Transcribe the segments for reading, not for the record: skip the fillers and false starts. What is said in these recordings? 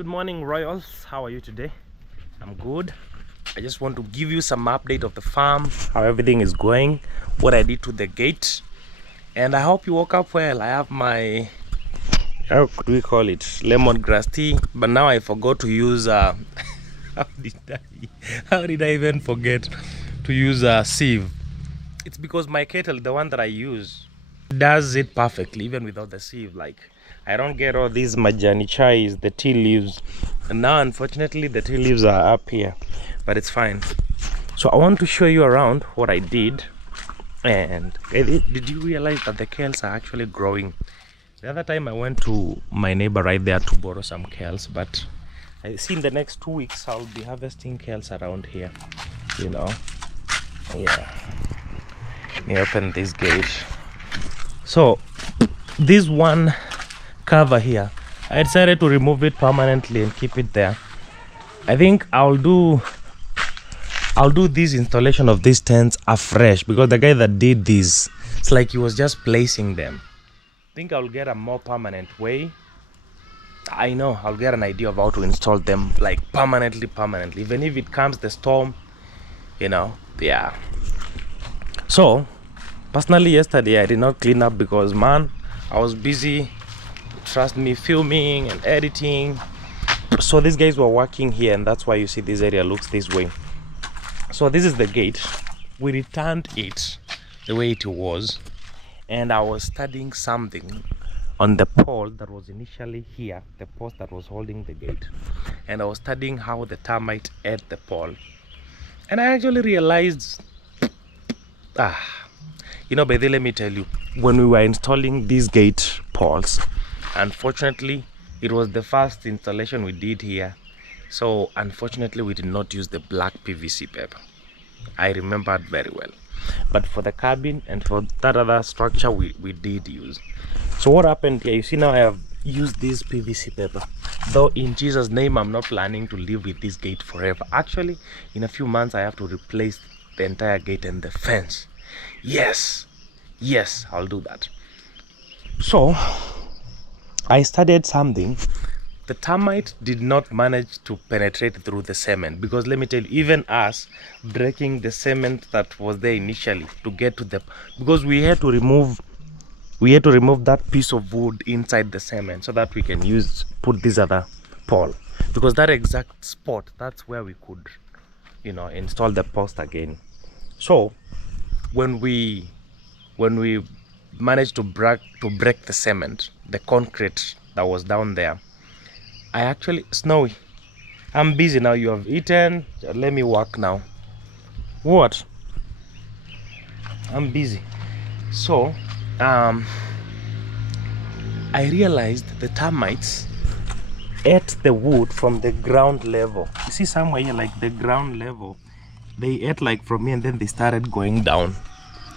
Good morning, Royals. How are you today? I'm good. I just want to give you some update of the farm, how everything is going, what I did to the gate, and I hope you woke up well. I have my, how could we call it, lemongrass tea, but now I forgot to use how did I even forget to use a sieve? It's because my kettle, the one that I use, does it perfectly even without the sieve. Like, I don't get all these majani chais, the tea leaves, and now unfortunately the tea leaves are up here, but it's fine. So I want to show you around what I did. And did you realize that the kales are actually growing? The other time I went to my neighbor right there to borrow some kales, but I see in the next 2 weeks I'll be harvesting kales around here, you know. Yeah, let me open this gate. So this one cover here, I decided to remove it permanently and keep it there. I think I'll do this installation of these tents afresh, because the guy that did this, it's like he was just placing them. I think I'll get a more permanent way. I know I'll get an idea of how to install them like permanently, even if it comes the storm, you know. Yeah. So personally yesterday I did not clean up because, man, I was busy, trust me, filming and editing. So these guys were working here, and that's why you see this area looks this way. So this is the gate. We returned it the way it was, and I was studying something on the pole that was initially here, the post that was holding the gate, and I was studying how the termite ate the pole. And I actually realized, you know, by the way, let me tell you, when we were installing these gate poles, unfortunately it was the first installation we did here, so unfortunately we did not use the black PVC paper. I remembered very well, but for the cabin and for that other structure we did use. So what happened here, you see, now I have used this PVC paper, though in Jesus' name I'm not planning to live with this gate forever. Actually, in a few months I have to replace the entire gate and the fence. Yes, I'll do that. So I studied something. The termite did not manage to penetrate through the cement, because let me tell you, even us breaking the cement that was there initially to get to the, because we had to remove that piece of wood inside the cement so that we can put this other pole, because that exact spot, that's where we could, you know, install the post again. So when we managed to break the cement, the concrete that was down there, I actually, Snowy, I'm busy now, you have eaten, let me work now. What? I'm busy. So I realized the termites ate the wood from the ground level. You see somewhere here, like the ground level, they ate like from here, and then they started going down,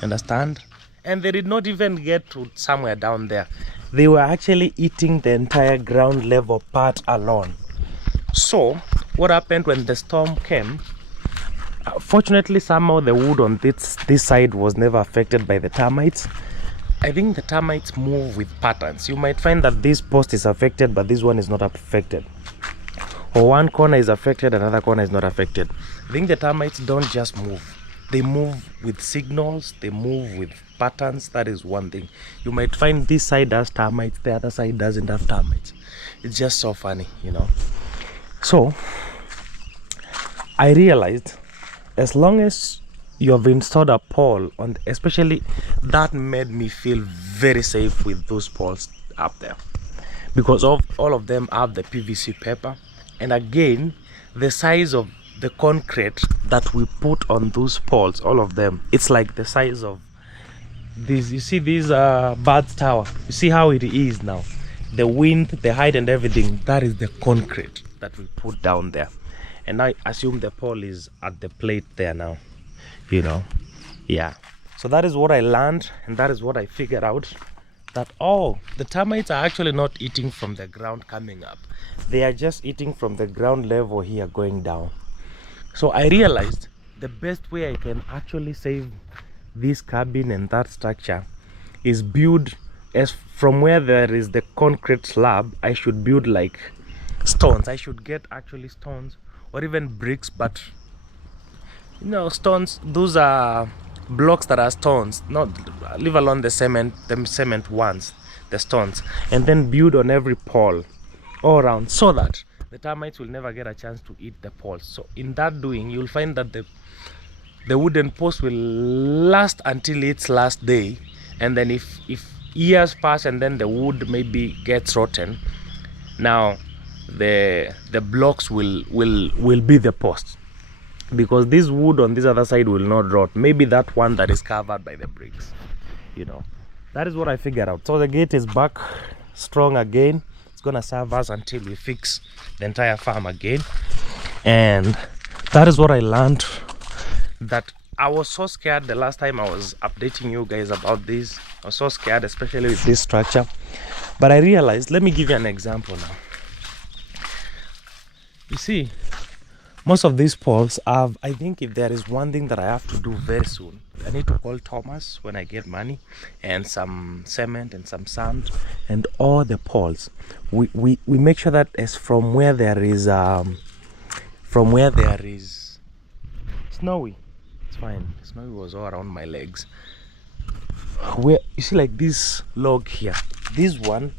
understand? And they did not even get to somewhere down there. They were actually eating the entire ground level part alone. So what happened when the storm came, fortunately somehow the wood on this side was never affected by the termites. I think the termites move with patterns. You might find that this post is affected but this one is not affected, or one corner is affected, another corner is not affected. I think the termites don't just move, they move with signals, they move with patterns. That is one thing. You might find this side has termites, the other side doesn't have termites. It's just so funny, you know. So I realized, as long as you have installed a pole on, especially, that made me feel very safe with those poles up there, because all of them have the PVC paper, and again, the size of the concrete that we put on those poles, all of them, it's like the size of this. You see this bird's tower, you see how it is now, the wind, the height and everything, that is the concrete that we put down there. And I assume the pole is at the plate there now, you know. Yeah, so that is what I learned, and that is what I figured out, that the termites are actually not eating from the ground coming up, they are just eating from the ground level here going down. So I realized the best way I can actually save this cabin and that structure is build, as from where there is the concrete slab, I should build like stones. I should get actually stones or even bricks, but you know, stones, those are blocks that are stones, not leave alone the cement ones, the stones, and then build on every pole all around so that the termites will never get a chance to eat the poles. So in that doing, you'll find that the wooden post will last until its last day, and then if years pass and then the wood maybe gets rotten, now the blocks will be the post, because this wood on this other side will not rot. Maybe that one that is covered by the bricks, you know. That is what I figured out. So the gate is back strong again. It's gonna serve us until we fix the entire farm again. And that is what I learned, that I was so scared the last time I was updating you guys about this. I was so scared, especially with this structure, but I realized, let me give you an example now. You see, most of these poles have, I think if there is one thing that I have to do very soon, I need to call Thomas when I get money and some cement and some sand and all the poles. We make sure that as from where there is snowy, it's fine. Snowy was all around my legs. Where you see, like this log here, this one,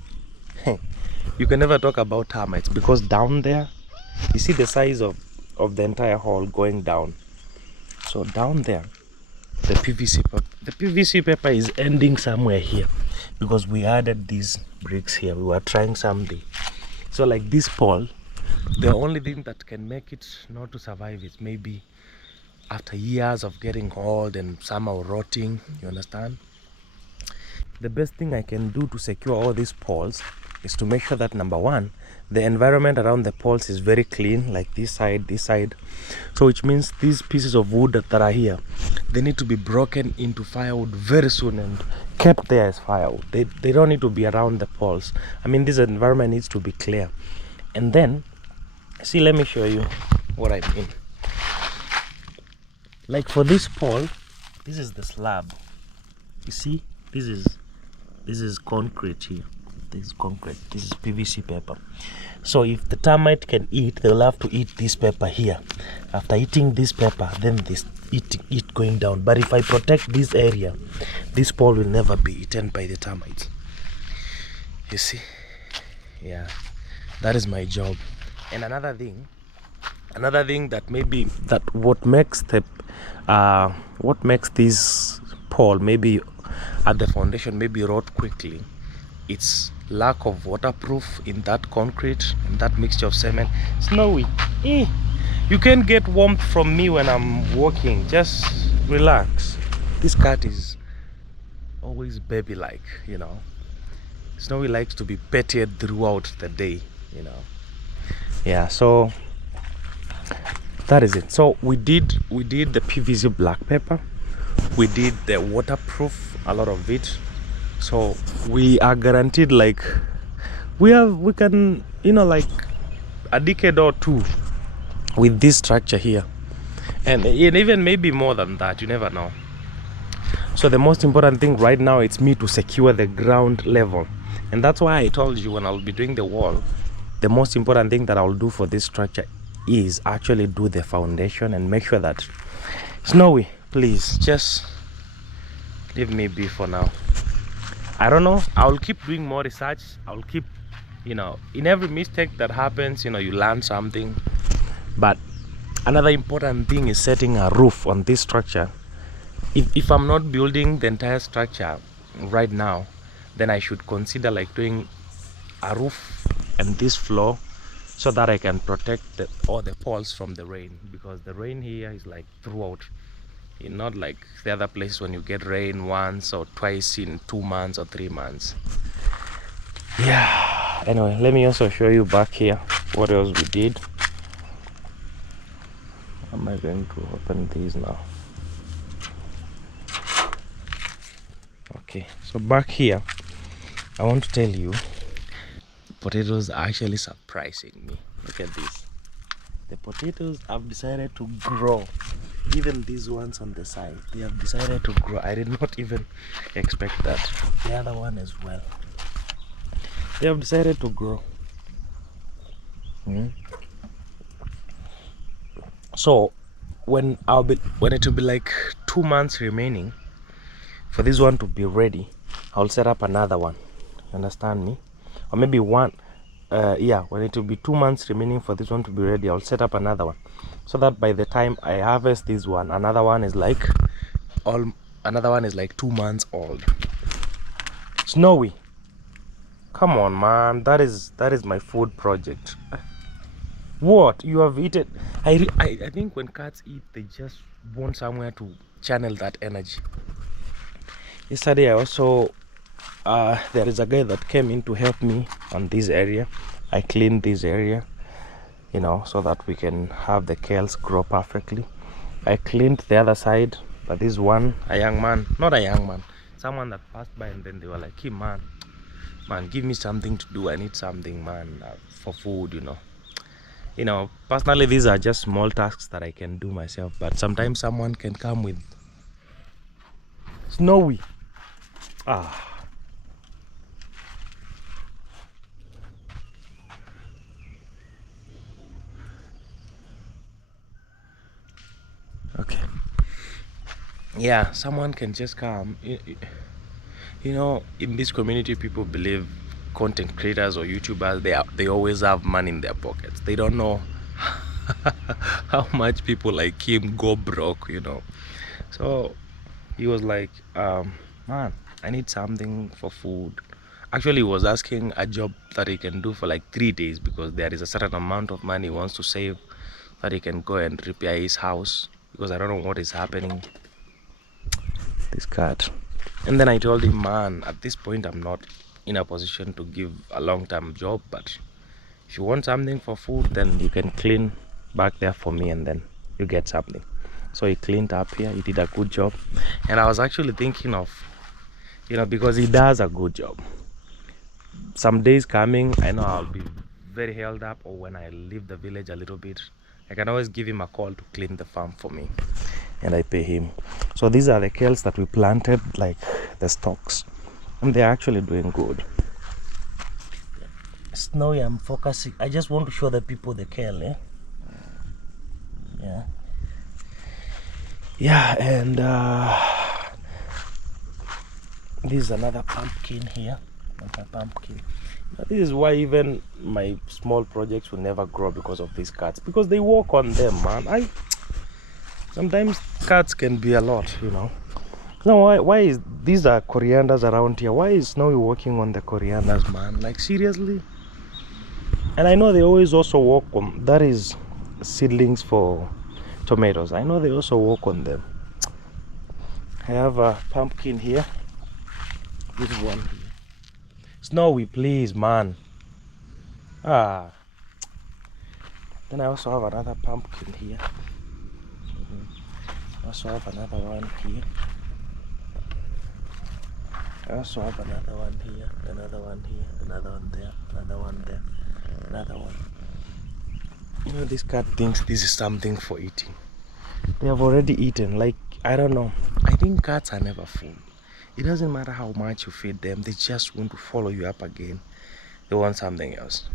you can never talk about termites, because down there, you see the size of the entire hole going down. So down there, the PVC paper is ending somewhere here, because we added these bricks here. We were trying something. So like this pole, the only thing that can make it not to survive is maybe after years of getting old and somehow rotting, you understand? The best thing I can do to secure all these poles is to make sure that, number one, the environment around the poles is very clean, like this side. So which means these pieces of wood that are here, they need to be broken into firewood very soon and kept there as firewood. They don't need to be around the poles. I mean, this environment needs to be clear. And then, see, let me show you what I mean. Like for this pole, this is the slab. You see, this is concrete here. This is concrete. This is PVC paper. So if the termite can eat, they'll have to eat this paper here. After eating this paper, then this eat going down. But if I protect this area, this pole will never be eaten by the termites. You see? Yeah, that is my job. And another thing that maybe that what makes this pole maybe at the foundation maybe rot quickly, it's lack of waterproof in that concrete and that mixture of cement. Snowy, you can't get warmth from me when I'm walking. Just relax. This cat is always baby like, you know. Snowy likes to be petted throughout the day, you know. Yeah, so that is it. So we did the PVC black paper, we did the waterproof, a lot of it. So we are guaranteed, like we can, you know, like a decade or two with this structure here, and even maybe more than that, you never know. So the most important thing right now, it's me to secure the ground level, and that's why I told you when I'll be doing the wall, the most important thing that I'll do for this structure is actually do the foundation and make sure that, Snowy, please just leave me be for now. I don't know, I'll keep doing more research. I'll keep, you know, in every mistake that happens, you know, you learn something. But another important thing is setting a roof on this structure. If I'm not building the entire structure right now, then I should consider like doing a roof and this floor, so that I can protect all the poles from the rain, because the rain here is like throughout. Not like the other places when you get rain once or twice in 2 months or 3 months. Yeah, anyway, let me also show you back here what else we did. How am I going to open these now? Okay, so back here, I want to tell you, potatoes are actually surprising me. Look at this. The potatoes have decided to grow. Even these ones on the side, they have decided to grow. I did not even expect that. The other one as well. They have decided to grow. So when it will be like 2 months remaining for this one to be ready, I'll set up another one. Understand me? Or maybe one. Yeah, when it will be 2 months remaining for this one to be ready, I'll set up another one, so that by the time I harvest this one, another one is like 2 months old. Snowy, come on, man. That is my food project. What you have eaten? I think when cats eat, they just want somewhere to channel that energy. Yesterday I also there is a guy that came in to help me on this area. I cleaned this area, so that we can have the kales grow perfectly. I cleaned the other side, but this one, not a young man, someone that passed by, and then they were like, hey man, give me something to do. I need something, man, for food, Personally, these are just small tasks that I can do myself, but sometimes someone can come with Snowy. Okay. Yeah, someone can just come. In this community, people believe content creators or YouTubers, they always have money in their pockets. They don't know how much people like him go broke, So he was like, man, I need something for food. Actually, he was asking a job that he can do for like 3 days, because there is a certain amount of money he wants to save that he can go and repair his house, because I don't know what is happening. This cat. And then I told him, man, at this point I'm not in a position to give a long-term job, but if you want something for food, then you can clean back there for me, and then you get something. So he cleaned up here. He did a good job, and I was actually thinking of, because he does a good job, some days coming, I know I'll be very held up, or when I leave the village a little bit, I can always give him a call to clean the farm for me, and I pay him. So these are the kales that we planted, like the stalks, and they're actually doing good. Snowy, I'm focusing. I just want to show the people the kale, yeah. And this is another pumpkin here. This is why even my small projects will never grow, because of these cats, because they walk on them, man. Sometimes cats can be a lot, No, why is these are corianders around here? Why is Snowy walking on the corianders, man? Like, seriously? And I know they always also walk on, that is seedlings for tomatoes. I know they also walk on them. I have a pumpkin here. This one here. Snowy, please, man. Then I also have another pumpkin here. I also have another one here. I also have another one here, another one here, another one there, another one there, another one. This cat thinks this is something for eating. They have already eaten. Like, I don't know. I think cats are never full. It doesn't matter how much you feed them, they just want to follow you up again. They want something else.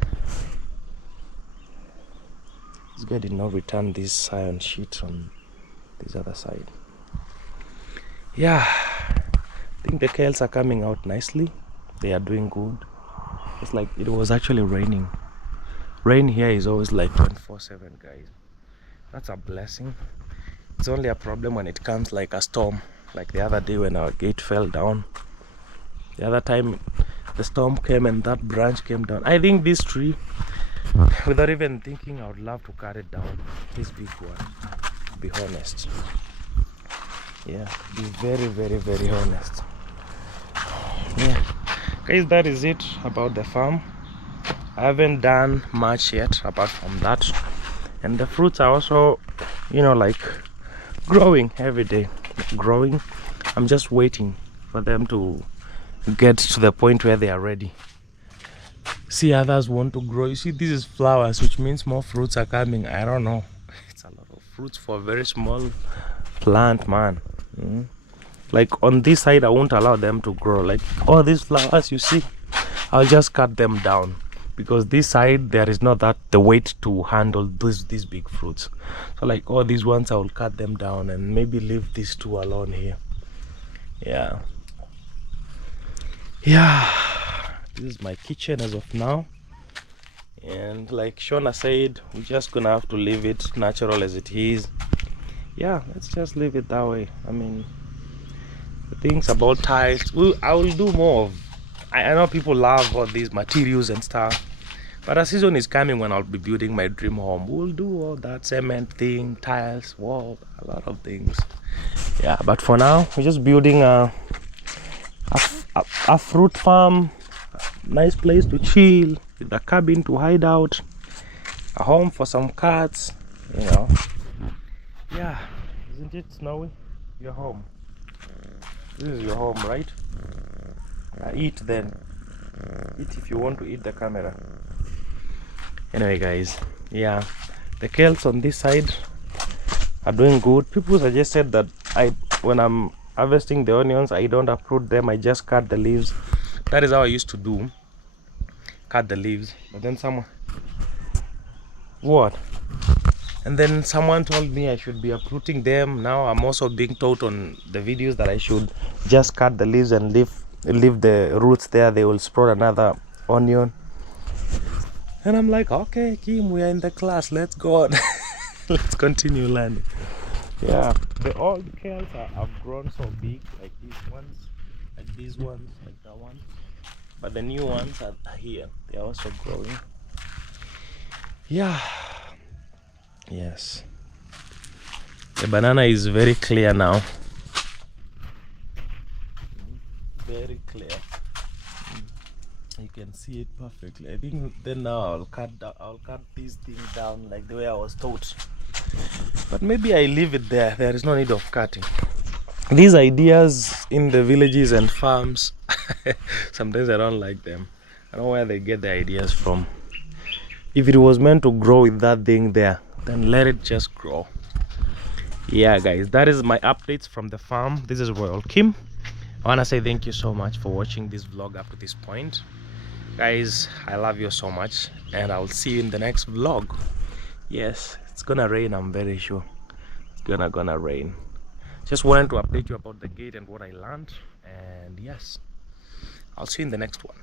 This guy did not return this iron sheet on this other side. Yeah, I think the kales are coming out nicely. They are doing good. It's like it was actually raining. Rain here is always like 24/7, guys. That's a blessing. It's only a problem when it comes like a storm, like the other day when our gate fell down. The other time the storm came and that branch came down. I think this tree, without even thinking, I would love to cut it down. This big one, to be honest. Yeah, be very, very, very honest. Yeah, guys, that is it about the farm. I haven't done much yet apart from that, and the fruits are also, like growing every day. Growing. I'm just waiting for them to get to the point where they are ready. See, others want to grow. You see, this is flowers, which means more fruits are coming. I don't know. It's a lot of fruits for a very small plant, man. Like on this side, I won't allow them to grow. Like all these flowers you see, I'll just cut them down. because this side there is not that the weight to handle these big fruits. So like all these ones, I will cut them down and maybe leave these two alone here. Yeah, this is my kitchen as of now. And like Shona said, we're just gonna have to leave it natural as it is. Yeah, let's just leave it that way. I mean, the things about tiles, I will do more of. I know people love all these materials and stuff, but a season is coming when I'll be building my dream home. We'll do all that cement thing, tiles, wall, a lot of things. Yeah, but for now, we're just building a fruit farm, a nice place to chill, with a cabin to hide out, a home for some cats, you know. Yeah, isn't it snowy? Your home. This is your home, right? Eat then. Eat if you want to eat the camera. Anyway guys, yeah, the kales on this side are doing good. People suggested that when I'm harvesting the onions, I don't uproot them, I just cut the leaves. That is how I used to do, cut the leaves. But then someone told me I should be uprooting them. Now I'm also being taught on the videos that I should just cut the leaves and leave the roots there. They will sprout another onion. And I'm like, okay, Kim, we are in the class, let's go on. Let's continue learning. Yeah, the old kales have grown so big, like these ones, like that one. But the new ones are here. They are also growing. Yeah. Yes. The banana is very clear now. Very clear. You can see it perfectly. I think then now I'll cut these things down like the way I was taught. But maybe I leave it there. There is no need of cutting. These ideas in the villages and farms, sometimes I don't like them. I don't know where they get the ideas from. If it was meant to grow with that thing there, then let it just grow. Yeah guys, that is my updates from the farm. This is Royal Kim. I want to say thank you so much for watching this vlog up to this point. Guys, I love you so much, and I'll see you in the next vlog. Yes, it's gonna rain, I'm very sure. It's gonna rain. Just wanted to update you about the gate and what I learned, and yes, I'll see you in the next one.